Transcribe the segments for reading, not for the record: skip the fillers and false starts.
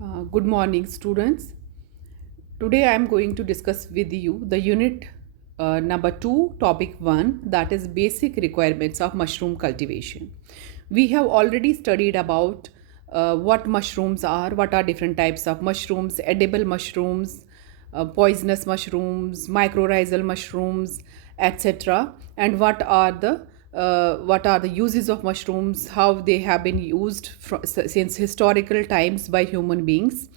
Good morning, students. Today I am going to discuss with you the unit number 2, topic 1, that is basic requirements of mushroom cultivation. We have already studied about what mushrooms are, what are different types of mushrooms, edible mushrooms, poisonous mushrooms, mycorrhizal mushrooms, etc. And what are the uses of mushrooms, how they have been used since historical times by human beings.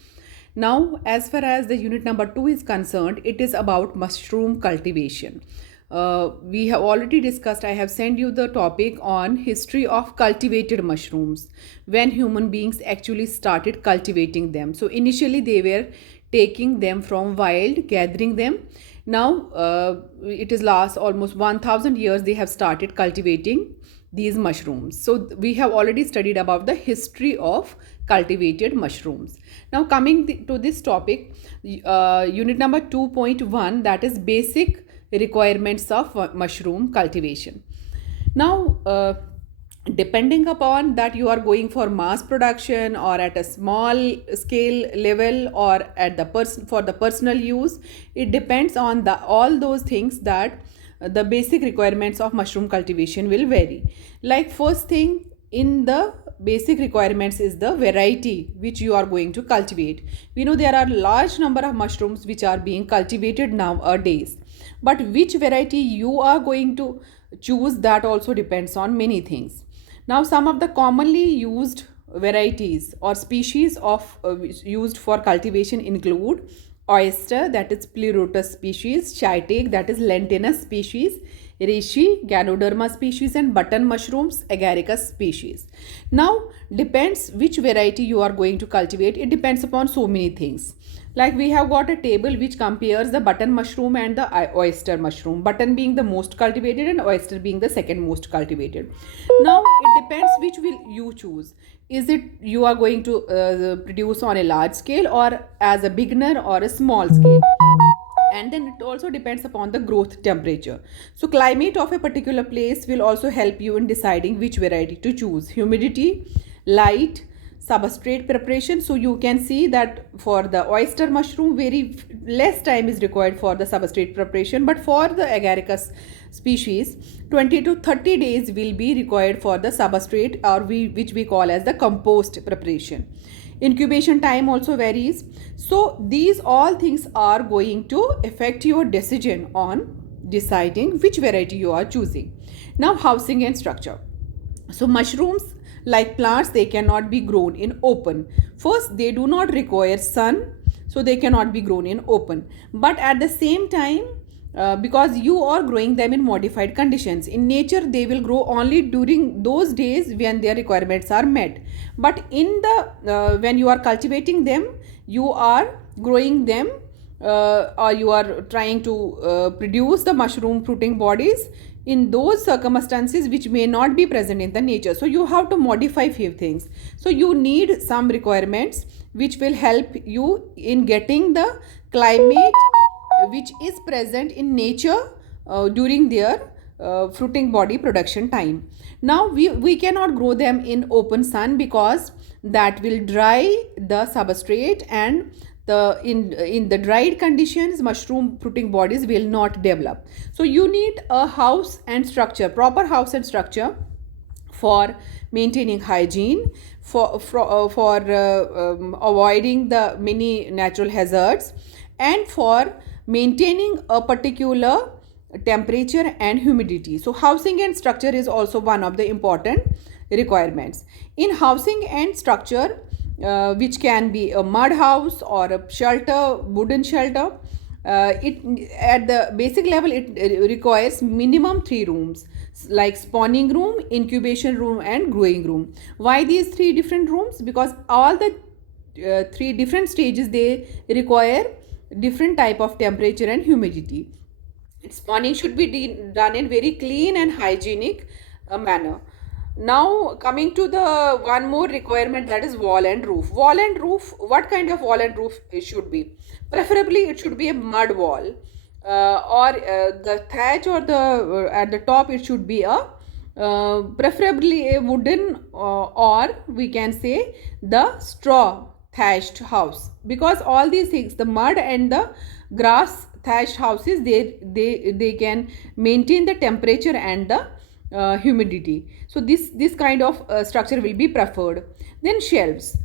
Now, as far as the unit number 2 is concerned, it is about mushroom cultivation. We have already discussed, I have sent you the topic on history of cultivated mushrooms, when human beings actually started cultivating them. So initially they were taking them from wild, gathering them. Now it is last almost 1000 years they have started cultivating these mushrooms. So we have already studied about the history of cultivated mushrooms. Now coming to this topic, unit number 2.1, that is basic requirements of mushroom cultivation. Now depending upon that you are going for mass production or at a small scale level or at the person for the personal use, it depends on the all those things that the basic requirements of mushroom cultivation will vary. Like first thing in the basic requirements is the variety which you are going to cultivate. We know there are large number of mushrooms which are being cultivated nowadays, but which variety you are going to choose, that also depends on many things. Now some of the commonly used varieties or species of used for cultivation include oyster, that is pleurotus species, chaitake, that is lentinus species, reishi, ganoderma species, and button mushrooms, agaricus species. Now depends which variety you are going to cultivate, it depends upon so many things. Like we have got a table which compares the button mushroom and the oyster mushroom, button being the most cultivated and oyster being the second most cultivated. Now it depends which will you choose. Is it you are going to produce on a large scale or as a beginner or a small scale? And then it also depends upon the growth temperature. So climate of a particular place will also help you in deciding which variety to choose. Humidity, light, substrate preparation. So you can see that for the oyster mushroom very less time is required for the substrate preparation, but for the agaricus species 20 to 30 days will be required for the substrate, or which we call as the compost preparation. Incubation time also varies. So these all things are going to affect your decision on deciding which variety you are choosing. Now housing and structure. So mushrooms, like plants, they cannot be grown in open. First, they do not require sun, so they cannot be grown in open. But at the same time, because you are growing them in modified conditions, in nature they will grow only during those days when their requirements are met. But in the when you are cultivating them, you are growing them or you are trying to produce the mushroom fruiting bodies in those circumstances which may not be present in the nature. So you have to modify few things. So you need some requirements which will help you in getting the climate which is present in nature during their fruiting body production time. Now we cannot grow them in open sun because that will dry the substrate, and in the dried conditions mushroom fruiting bodies will not develop. So you need a house and structure, proper house and structure for maintaining hygiene, for avoiding the many natural hazards, and for maintaining a particular temperature and humidity. So housing and structure is also one of the important requirements. In housing and structure, which can be a mud house or a shelter, wooden shelter, it at the basic level it requires minimum 3 rooms, like spawning room, incubation room, and growing room. Why these 3 different rooms? Because all the 3 different stages, they require different type of temperature and humidity. Spawning should be done in very clean and hygienic manner. Now coming to the one more requirement, that is wall and roof. Wall and roof, what kind of wall and roof it should be? Preferably it should be a mud wall, or the thatch, or the at the top it should be a preferably a wooden, or we can say the straw thatched house, because all these things, the mud and the grass thatched houses, they can maintain the temperature and the humidity. So this kind of structure will be preferred. Then shelves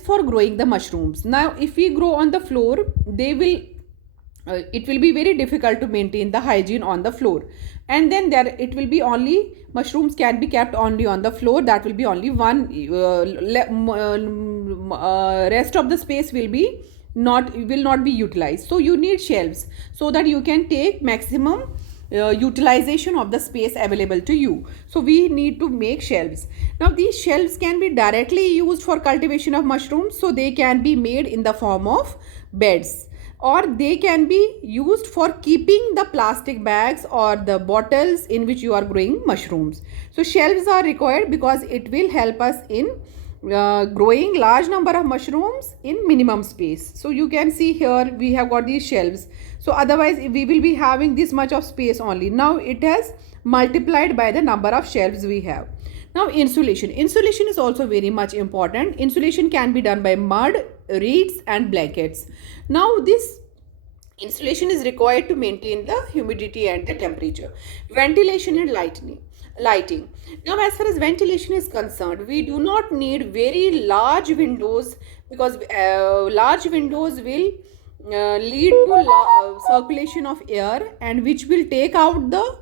for growing the mushrooms. Now if we grow on the floor, they will it will be very difficult to maintain the hygiene on the floor, and then there it will be only mushrooms can be kept only on the floor. That will be only one, rest of the space will not be utilized. So you need shelves so that you can take maximum utilization of the space available to you. So we need to make shelves. Now these shelves can be directly used for cultivation of mushrooms, so they can be made in the form of beds, or they can be used for keeping the plastic bags or the bottles in which you are growing mushrooms. So shelves are required because it will help us in growing large number of mushrooms in minimum space. So you can see here we have got these shelves. So otherwise we will be having this much of space only. Now it has multiplied by the number of shelves we have. Now insulation is also very much important. Insulation can be done by mud, reeds and blankets. Now this insulation is required to maintain the humidity and the temperature. Ventilation and lighting. Now as far as ventilation is concerned, we do not need very large windows, because large windows will lead to circulation of air, and which will take out the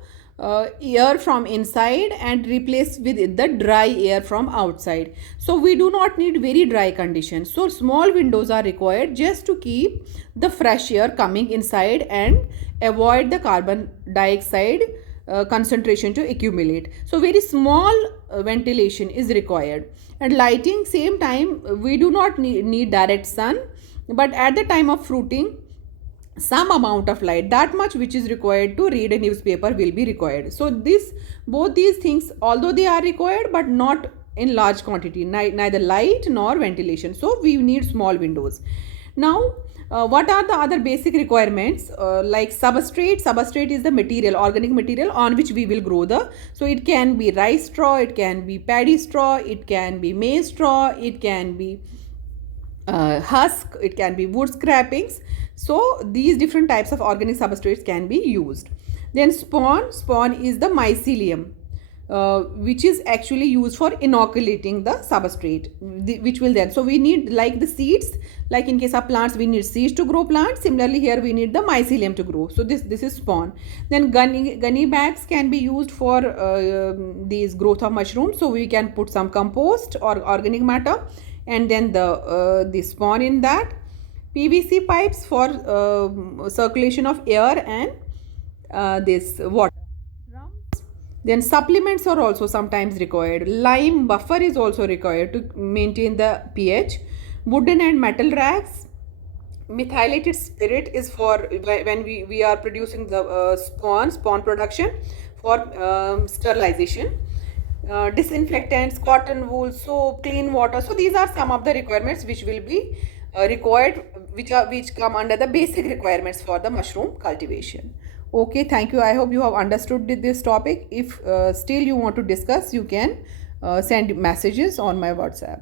air from inside and replace with the dry air from outside. So we do not need very dry conditions. So small windows are required just to keep the fresh air coming inside and avoid the carbon dioxide concentration to accumulate. So very small ventilation is required. And lighting, same time, we do not need direct sun, but at the time of fruiting, some amount of light, that much which is required to read a newspaper, will be required. So both these things, although they are required but not in large quantity, neither light nor ventilation. So we need small windows. Now what are the other basic requirements? Like substrate is the material, organic material on which we will grow so it can be rice straw, it can be paddy straw, it can be maize straw, it can be husk, it can be wood scrapings. So these different types of organic substrates can be used. Then spawn is the mycelium, which is actually used for inoculating the substrate, which will then, so we need, like the seeds, like in case of plants we need seeds to grow plants, similarly here we need the mycelium to grow. So this is spawn. Then gunny bags can be used for these growth of mushrooms. So we can put some compost or organic matter, and then the spawn in that. PVC pipes for circulation of air and this water. Then supplements are also sometimes required. Lime buffer is also required to maintain the pH. Wooden and metal racks. Methylated spirit is for when we are producing the spawn production for sterilization. Disinfectants, cotton wool, soap, clean water. So these are some of the requirements which will be required, which come under the basic requirements for the mushroom cultivation. Okay, thank you. I hope you have understood this topic. If still you want to discuss, you can send messages on my WhatsApp.